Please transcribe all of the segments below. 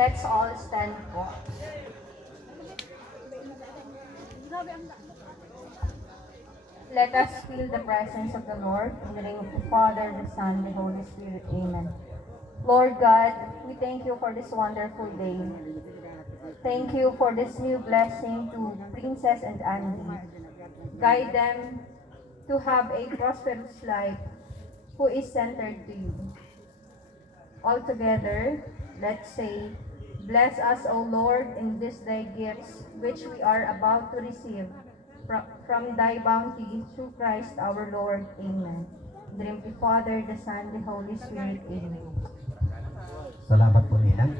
Let's all stand po. Let us feel the presence of the Lord in the name of the Father, the Son, the Holy Spirit. Amen. Lord God, we thank you for this wonderful day. Thank you for this new blessing to Princess and Andy. Guide them to have a prosperous life who is centered to you. All together, let's say, bless us, O Lord, in this thy gifts, which we are about to receive from thy bounty through Christ our Lord. Amen. In the name of the Father, the Son, the Holy Spirit. Amen. Salamat po, Ninang.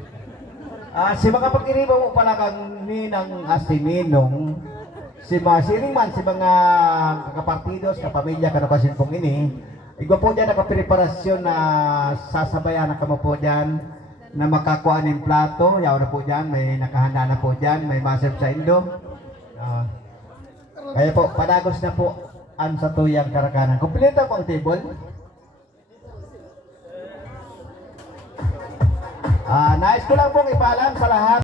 Si mga pag-iriba mo pala kang Ninang Asiminong, si mga siring man, si mga kapartidos, kapamilya, kanapasin pong ini, igwa po dyan nakapreparasyon na sasabayan na kamo po dyan na makakuha ng plato, yaw na po dyan, may nakahanda na po dyan, may maserve sa indo. Kaya po, panagos na po ang sa tuyang karakanan. Kompleto po ang table. Nais ko lang pong ipaalam sa lahat